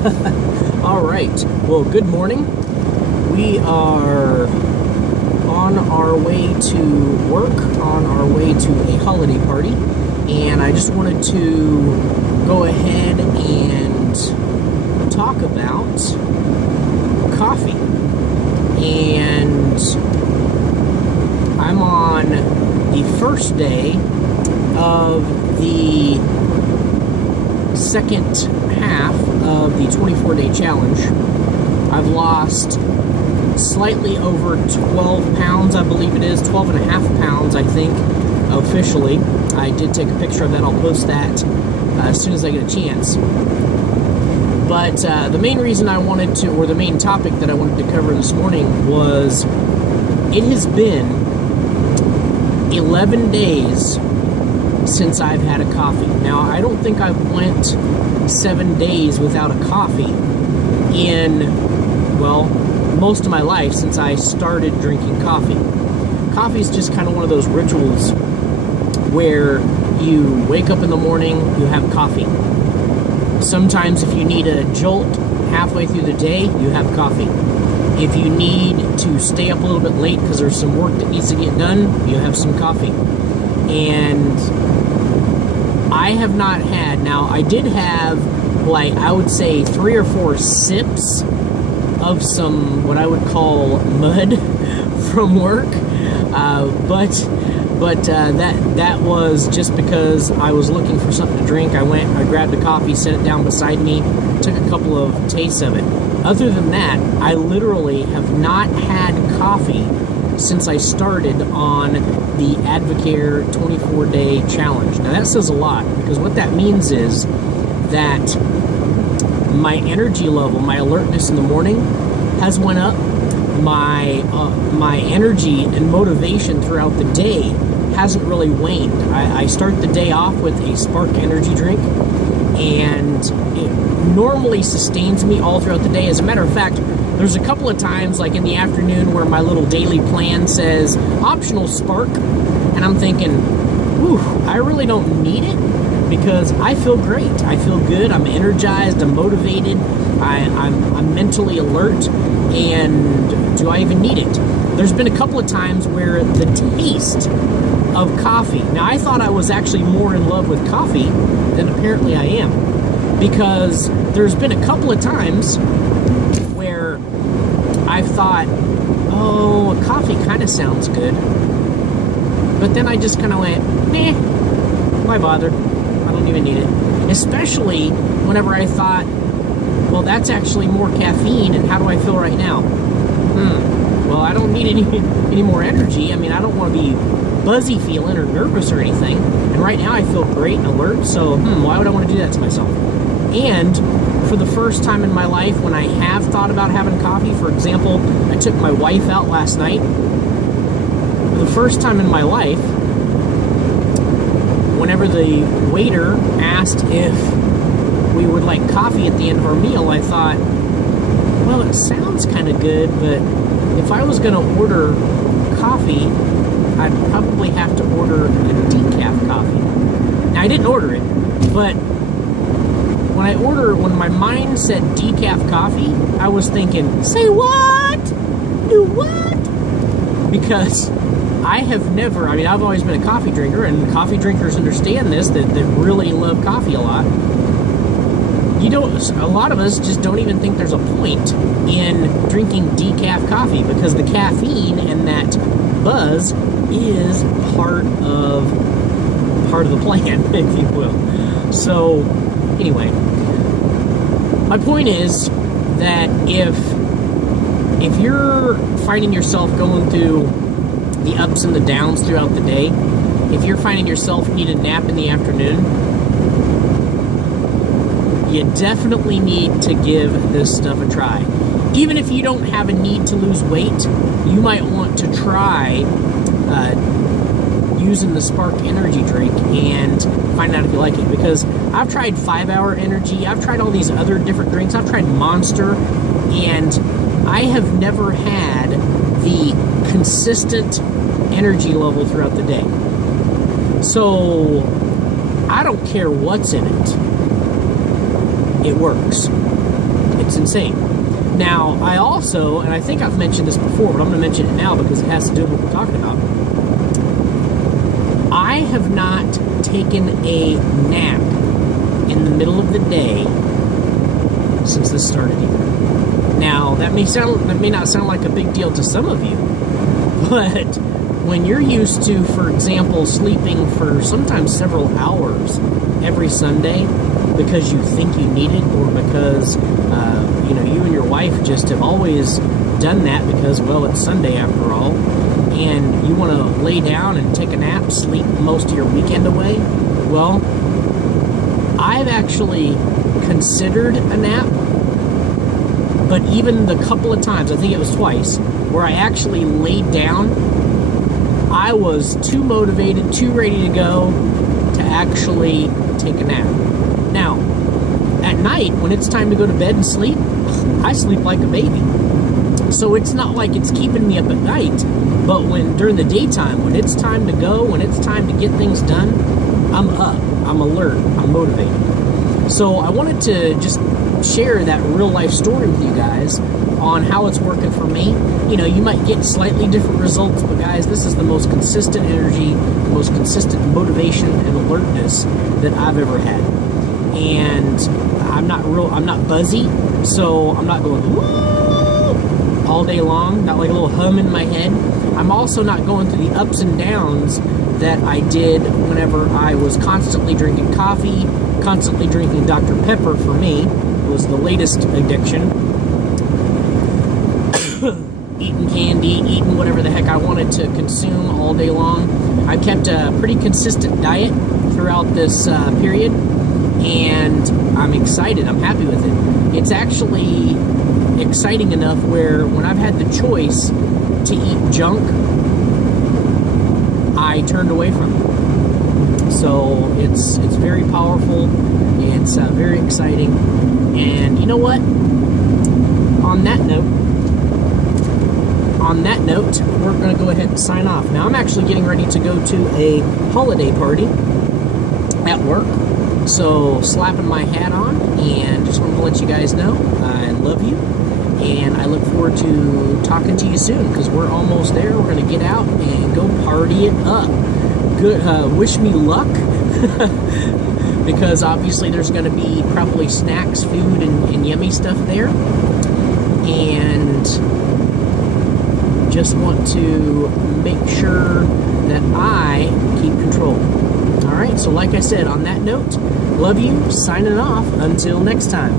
All right. Well, good morning. We are on our way to work, on our way to a holiday party, and I just wanted to go ahead and talk about coffee. And I'm on the first day of the second half of the 24-day challenge. I've lost slightly over 12 pounds, I believe it is, 12 and a half pounds, I think, officially. I did take a picture of that. I'll post that as soon as I get a chance. But the main reason I wanted to, or the main topic that I wanted to cover this morning was, it has been 11 days since I've had a coffee. Now, I don't think I went 7 days without a coffee in, well, most of my life since I started drinking coffee. Coffee is just kind of one of those rituals where you wake up in the morning, you have coffee. Sometimes if you need a jolt halfway through the day, you have coffee. If you need to stay up a little bit late because there's some work that needs to get done, you have some coffee. And I have not had, now I did have, like, I would say 3 or 4 sips of some, what I would call mud from work, but that was just because I was looking for something to drink. I grabbed a coffee, set it down beside me, took a couple of tastes of it. Other than that, I literally have not had coffee since I started on the Advocare 24-day challenge. Now that says a lot, because what that means is that my energy level, my alertness in the morning has went up. My energy and motivation throughout the day hasn't really waned. I start the day off with a Spark energy drink, and it normally sustains me all throughout the day. As a matter of fact, there's a couple of times, like in the afternoon, where my little daily plan says optional Spark, and I'm thinking, ooh, I really don't need it because I feel great. I feel good. I'm energized. I'm motivated. I'm mentally alert. And do I even need it? There's been a couple of times where the taste of coffee. Now, I thought I was actually more in love with coffee than apparently I am, because there's been a couple of times where I've thought, oh, coffee kind of sounds good. But then I just kind of went, nah, why bother? I don't even need it. Especially whenever I thought, well, that's actually more caffeine, and how do I feel right now? Well, I don't need any more energy. I mean, I don't want to be buzzy feeling or nervous or anything. And right now I feel great and alert, so why would I want to do that to myself? And for the first time in my life, when I have thought about having coffee, for example, I took my wife out last night. For the first time in my life, whenever the waiter asked if we would like coffee at the end of our meal, I thought, well, it sounds kind of good, but if I was going to order coffee, I'd probably have to order a decaf coffee. Now, I didn't order it, but when my mind said decaf coffee, I was thinking, say what? Do what? Because I have never, I mean, I've always been a coffee drinker, and coffee drinkers understand this, that really love coffee a lot. A lot of us just don't even think there's a point in drinking decaf coffee, because the caffeine and that buzz is part of the plan, if you will. So, anyway, my point is that if you're finding yourself going through the ups and the downs throughout the day, if you're finding yourself need a nap in the afternoon, you definitely need to give this stuff a try. Even if you don't have a need to lose weight, you might want to try using the Spark energy drink and find out if you like it. Because I've tried 5-Hour Energy, I've tried all these other different drinks, I've tried Monster, and I have never had the consistent energy level throughout the day. So I don't care what's in it. It works. It's insane. Now, I also, and I think I've mentioned this before, but I'm going to mention it now because it has to do with what we're talking about. I have not taken a nap in the middle of the day since this started here. Now, that may not sound like a big deal to some of you, but when you're used to, for example, sleeping for sometimes several hours every Sunday because you think you need it, or because you and your wife just have always done that because, well, it's Sunday after all, and you want to lay down and take a nap, sleep most of your weekend away, well, I've actually considered a nap, but even the couple of times, I think it was twice, where I actually laid down, I was too motivated, too ready to go to actually take a nap. Now, at night, when it's time to go to bed and sleep, I sleep like a baby. So it's not like it's keeping me up at night, but during the daytime, when it's time to go, when it's time to get things done, I'm up, I'm alert, I'm motivated. So I wanted to just share that real life story with you guys on how it's working for me. You might get slightly different results, but guys, this is the most consistent energy, the most consistent motivation and alertness that I've ever had. And I'm not buzzy, so I'm not going woo all day long, not like a little hum in my head. I'm also not going through the ups and downs that I did whenever I was constantly drinking coffee, constantly drinking Dr. Pepper. For me, was the latest addiction. Eating candy, eating whatever the heck I wanted to consume all day long. I kept a pretty consistent diet throughout this period, and I'm excited. I'm happy with it. It's actually exciting enough where when I've had the choice to eat junk, I turned away from it. So it's very powerful. It's very exciting. And you know what? On that note, we're going to go ahead and sign off. Now, I'm actually getting ready to go to a holiday party at work. So, slapping my hat on, and just wanted to let you guys know I love you, and I look forward to talking to you soon, because we're almost there. We're going to get out and go party it up. Good. Wish me luck, because obviously there's going to be probably snacks, food, and yummy stuff there. And just want to make sure that I keep control. Alright, so like I said, on that note, love you, signing off, until next time.